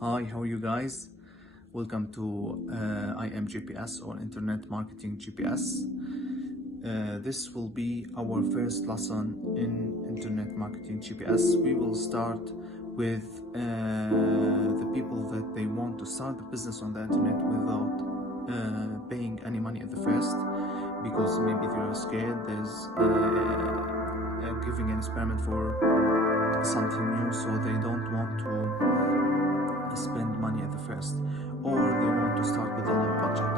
Hi, how are you guys? Welcome to IM GPS or Internet Marketing GPS. This will be our first lesson in Internet Marketing GPS. We will start with the people that they want to start the business on the internet without paying any money at the first, because maybe they are scared. There's giving an experiment for something new, so they don't want to spend money at the first, or they want to start with a low budget.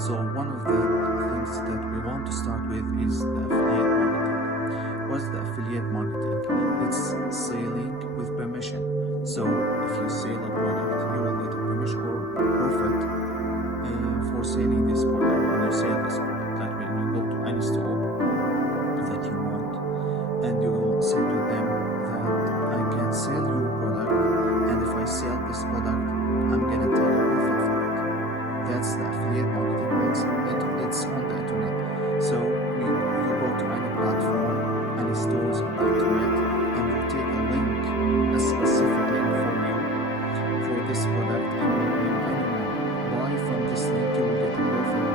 So one of the things that we want to start with is the affiliate marketing. What's the affiliate marketing? It's selling with permission. So if you sell a product, you will get a permission or profit for selling this product when you sell this product. Like when you go to any store that you want, and you will say to them that I can sell you product, and if I sell this product, I'm gonna take a profit for it. That's the affiliate marketing. It's on the internet. So you go to any platform, any stores on the internet, and you take a link, a specific link for you for this product, and when anyone buy from this link, you will get a profit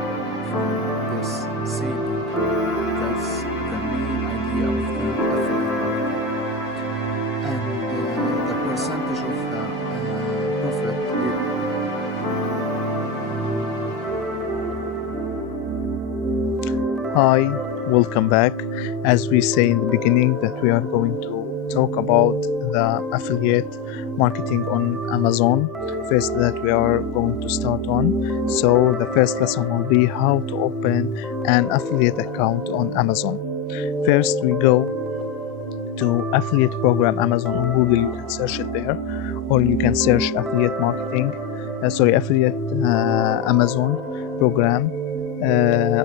from this sale link. That's the main idea of the affiliate marketing. And the percentage of the profit. Hi, welcome back. As we say in the beginning, that we are going to talk about the affiliate marketing on Amazon. First, that we are going to start on. So the first lesson will be how to open an affiliate account on Amazon. First, we go to affiliate program Amazon on Google. You can search it there, or you can search affiliate marketing, affiliate Amazon program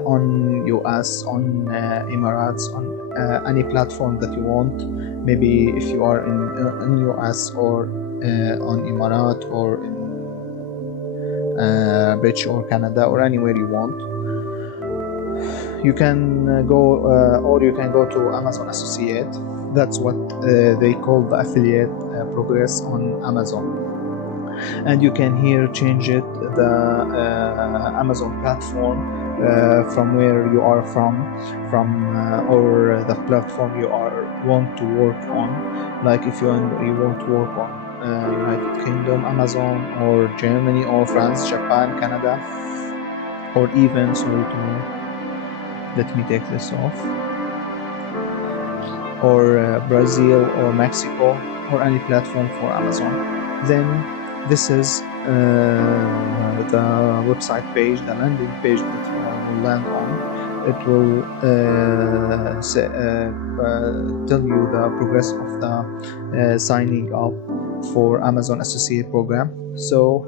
on US, on Emirates, on any platform that you want. Maybe if you are in US or on Emirates or in British or Canada or anywhere you want, you can go or you can go to Amazon Associate. That's what they call the affiliate progress on Amazon. And you can here change it, the Amazon platform from where you are from or the platform you want to work on. Like if you want to work on United Kingdom Amazon, or Germany or France, Japan, Canada, or even, let me take this off, or Brazil or Mexico, or any platform for Amazon. Then this is the website page, the landing page that you will land on. It will tell you the progress of the signing up for Amazon Associate program. So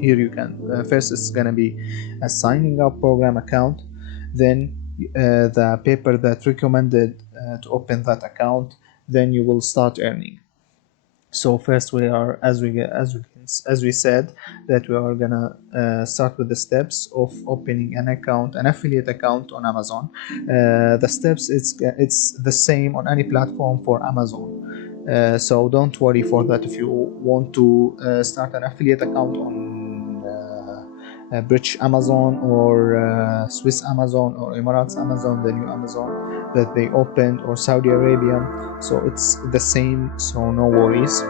here you can, first it's gonna be a signing up program account, then the paper that recommended to open that account, then you will start earning. So first we are, as we said, that we are gonna start with the steps of opening an affiliate account on Amazon. The steps, it's the same on any platform for Amazon. So don't worry for that. If you want to start an affiliate account on British Amazon or Swiss Amazon or Emirates Amazon, the new Amazon that they opened, or Saudi Arabia, so it's the same, so no worries.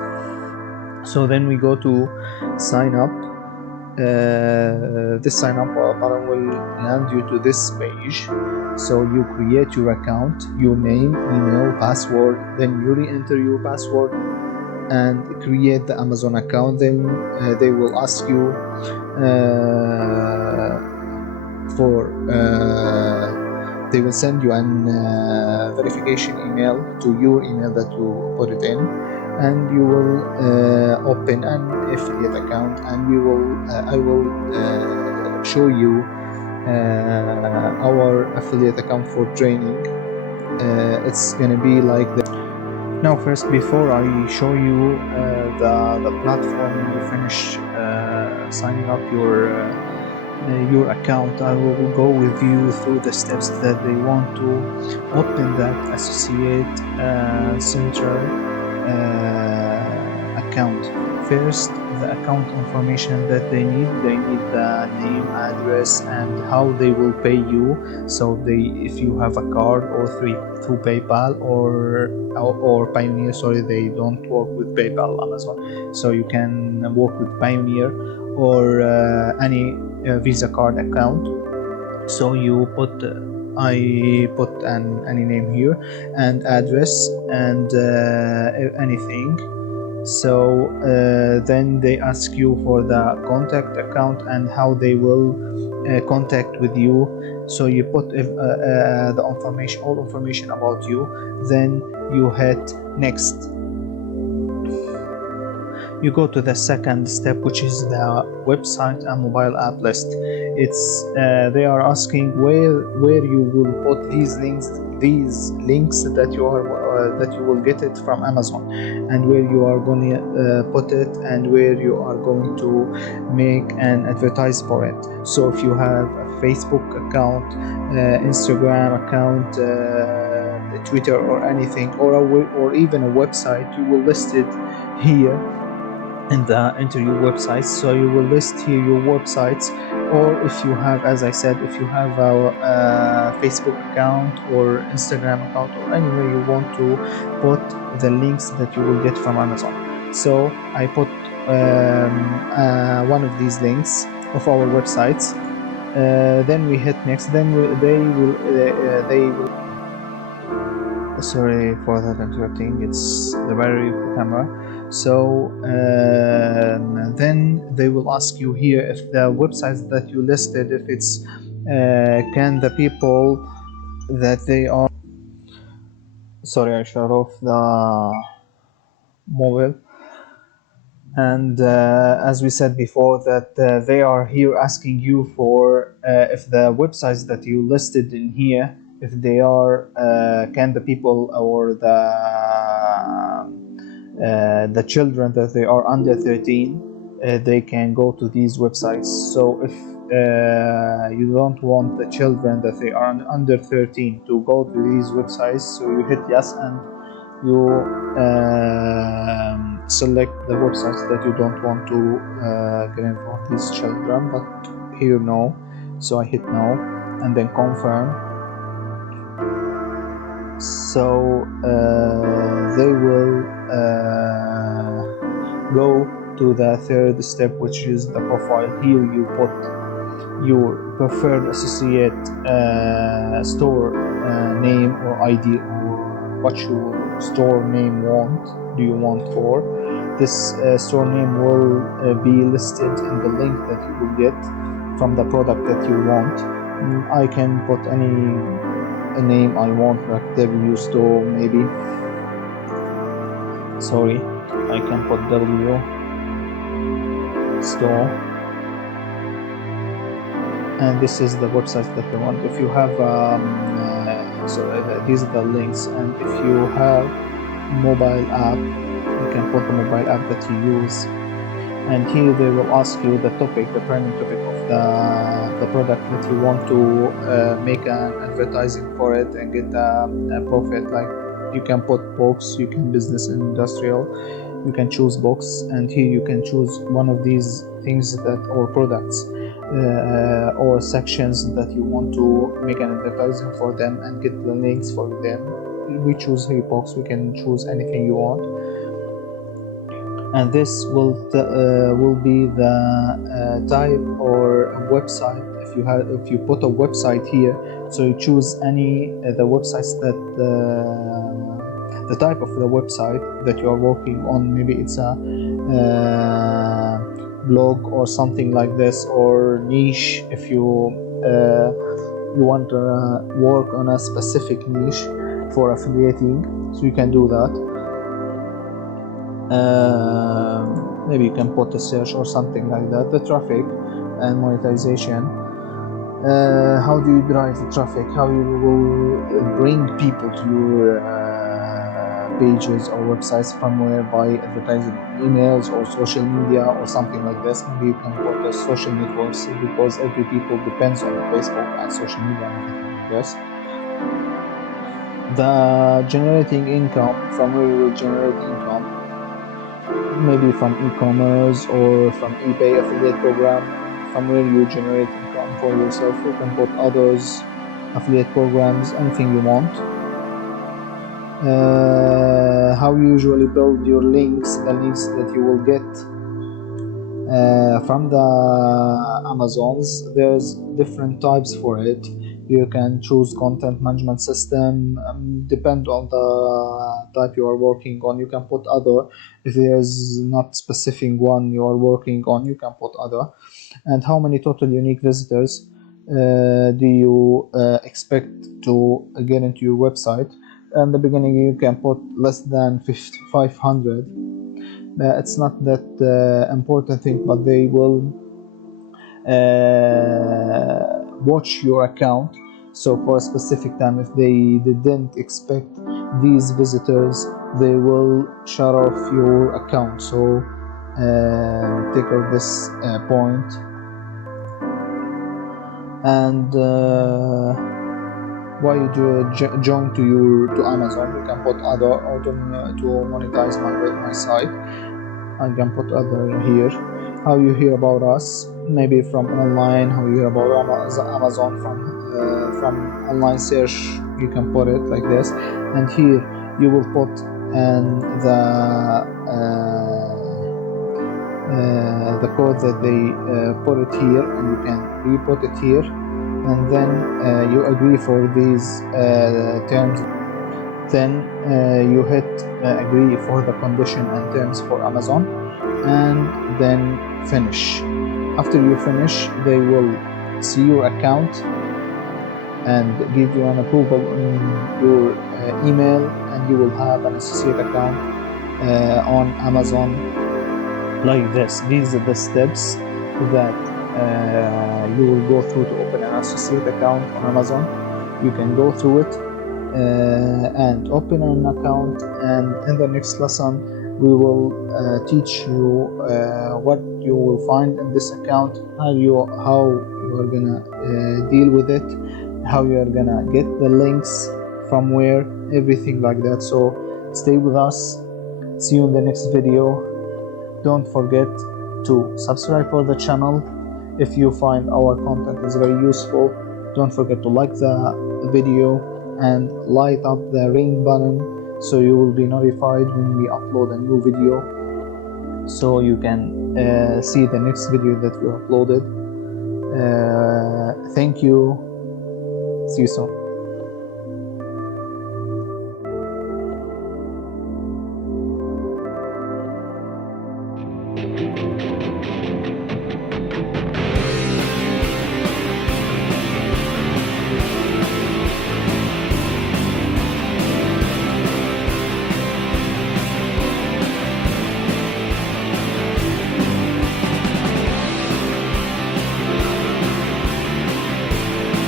So then we go to sign up. This sign up button will land you to this page. So you create your account, your name, email, password, then you re-enter your password and create the Amazon account. Then they will ask you they will send you an verification email to your email that you put it in, and you will open an affiliate account, and I will show you our affiliate account for training. It's gonna be like this. Now first, before I show you the platform, you finish signing up your account, I will go with you through the steps that they want to open that associate center account. First, the account information that they need. They need the name, address, and how they will pay you. So if you have a card or through PayPal or Payoneer, sorry, they don't work with PayPal, Amazon. So you can work with Payoneer or any Visa card account. So you put I put any name here and address and anything. So then they ask you for the contact account and how they will contact with you. So you put the information, all information about you. Then you hit next. You go to the second step, which is the website and mobile app list. It's they are asking where you will put these links that you will get it from Amazon, and where you are going to put it, and where you are going to make an advertise for it. So if you have a Facebook account, Instagram account, Twitter or anything, or even a website, you will list it here in the interview websites. So you will list here your websites, or if you have, as I said, if you have a Facebook account or Instagram account or anywhere you want to put the links that you will get from Amazon. So I put one of these links of our websites. Then we hit next. Then they will sorry for that interrupting, it's the battery of the camera. So then they will ask you here if the websites that you listed, if it's can the people that they are, sorry, I shut off the mobile. And as we said before, that they are here asking you for if the websites that you listed in here, if they are can the people or the children that they are under 13, they can go to these websites. So if you don't want the children that they are under 13 to go to these websites, so you hit yes, and you select the websites that you don't want to get involved these children. But here no, so I hit no and then confirm. So they will go to the third step, which is the profile. Here you put your preferred associate store name or ID, or what your store name do you want for. This store name will be listed in the link that you will get from the product that you want. I can put any name I want, like W store maybe. Sorry, I can put W store, and this is the website that you want. If you have these are the links, and if you have mobile app, you can put the mobile app that you use. And here they will ask you the topic, the primary topic of the product that you want to make an advertising for it and get a profit. Like you can put books, you can business and industrial, you can choose books, and here you can choose one of these things that, or products or sections that you want to make an advertising for them and get the links for them. We choose here books, we can choose anything you want. And this will be the type or website. If you put a website here, so you choose any the websites that the type of the website that you are working on. Maybe it's a blog or something like this, or niche. If you want to work on a specific niche for affiliating, so you can do that. Maybe you can put a search or something like that. The traffic and monetization. How do you drive the traffic? How you will bring people to your pages or websites from where? By advertising emails or social media or something like this. Maybe you can put the social networks, because every people depends on Facebook and social media and everything like this. The generating income, from where you will generate income. maybe from e-commerce or from eBay affiliate program, from where you generate income for yourself. You can put others, affiliate programs, anything you want. How you usually build your links, the links that you will get from the Amazons. There's different types for it. You can choose content management system, depend on the type you are working on. You can put other. If there's not specific one you are working on, you can put other. And how many total unique visitors do you expect to get into your website? In the beginning you can put less than 500. It's not that important thing, but they will watch your account. So for a specific time, if they didn't expect these visitors, they will shut off your account. So take off this point. And why you join to Amazon, you can put other, or to monetize my site, I can put other here. How you hear about us, maybe from online. How you hear about Amazon from online search, you can put it like this. And here you will put the code that they put it here, and you can re-put it here, and then you agree for these terms. Then you hit agree for the condition and terms for Amazon, and then finish. After you finish, they will see your account and give you an approval in your email, and you will have an associate account on Amazon like this. These are the steps that you will go through to open an associate account on Amazon. You can go through it and open an account, and in the next lesson we will teach you what you will find in this account, how you are gonna deal with it, how you are gonna get the links from where, everything like that. So stay with us. See you in the next video. Don't forget to subscribe for the channel. If you find our content is very useful, don't forget to like the video and light up the ring button, so you will be notified when we upload a new video, so you can see the next video that we uploaded. Thank you. See you soon.